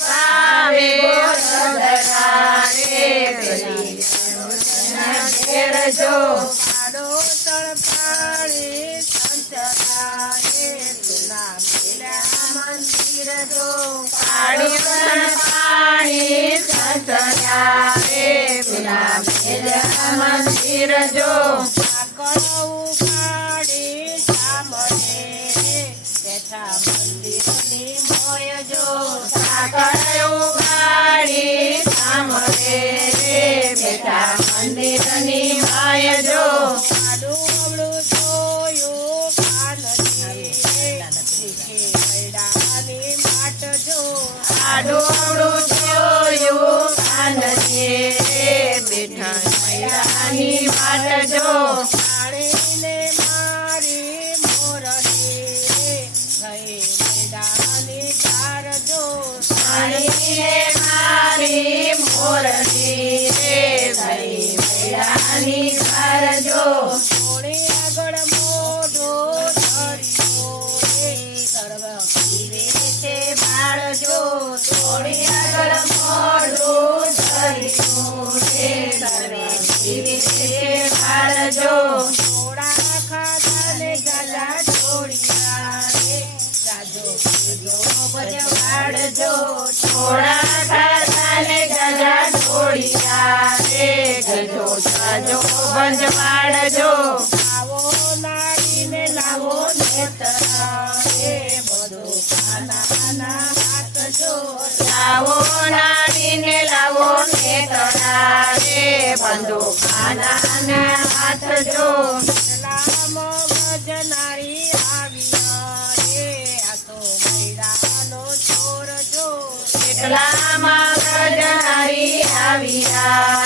ભાવે ગોરધરા રે પેલી પાડોશના ઘેર જો પાડોશણ પાણી સંતરા રે પેલા મેલ્યા મંદિર જો પાડોશણ પાણી સંતરા રે પેલા મેલ્યા મંદિર જો સાકળું પાડી સાંભળે બેઠા મંદિરની મોય જો સાકળું પાડી સાંભળે બેઠા મંદિરની માય જો આડું અવળું જોયું કાનથી હૈડાની માટ જો આડું અવળું જોયું કાનથી બેઠા હૈડાની માટ જો પાણીને મારી મોરલી ગઈ હૈડાની ધાર જો પાણીને મારી મોરલી ગઈ હૈડાની ધાર જો થોડી આગળ મોઢો ધર્યો સર્વ પીવે છે બાળ જો થોડી આગળ મોઢો ધર્યો સર્વ પીવે છે બાળ જો થોડા ખાધાને ગાલા છોડ્યા રાજો પીજો ભજવાડ જો થોડા ખાધાને ગાલા છોડ્યા ગજો જાજો ભજવાડ જો આવો નાડીને લાવો નેતરા બધું ખાના હાથ જો લાવો નાડીને લાવો નેતરા બંધુ ખાના હાથ જો લામ ભજનારી આવ્યા આ તો મૈડાનો ચોર જો કેટલામાં ભજનારી આવ્યા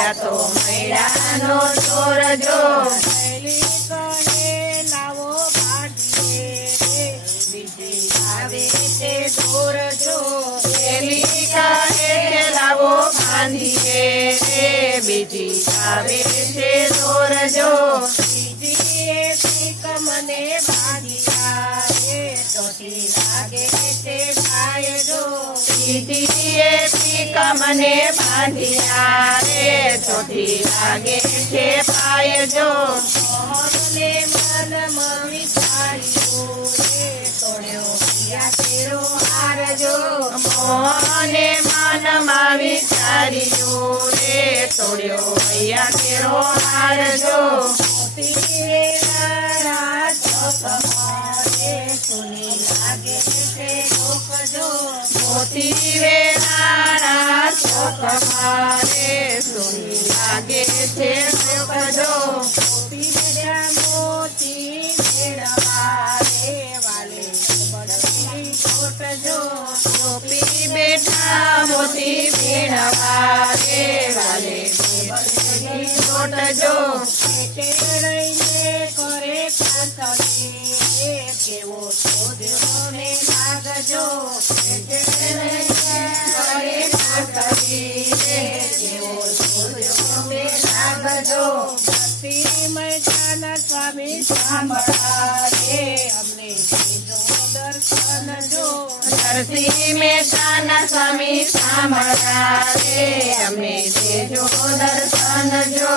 આ તો મૈડાનો ચોર જો પહેલી કહે લાવો ભાટીએ બીજી આવે તે દોર જો પહેલી કહે લાવો બાંધીએ બીજી આવે છે દોર જો બીજી શીખ મને બાંધ્યા ચોથી લાગે તે ગાય જો બીજી શીખ મને બાંધ્યા ચોથી લાગે છે પાય જો મોહને મનમાં વિચાર્યું તોડ્યો પિયા તેરો હાર જો મોહને મનમાં વિચાર્યું તોડ્યો ભૈયા તેરો હાર જો સુની લાગે છે લોક જો મોતી વેરાણા ચોક મારે સુની લાગે છે લોક જો મોતી વેરવા વાલે બળતી કોટ જો ટોપી બેઠા મોતી વેરવા વાલે બળતી કોટ જો રહીને કરે કાંતલી કેવો શોધ્યો ને લાગજો કરે કાંતલી કેવો શોધ્યો ને લાગજો ભક્તિ મૈદાના સ્વામી સાંભળા અમને દેજો દર્શન જો નરસિંહ મહેતાના સ્વામી સાંભળા અમને દેજો દર્શન જો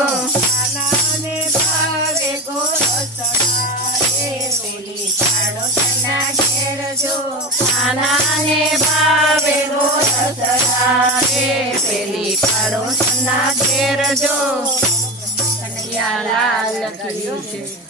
નાનાને ભાવે ગોરસડા પેલી પાડોશના ઘેર જો નાનાને ભાવે ગોરસડા પેલી પાડોશના ઘેર જો કનૈયાલાલ કી જય।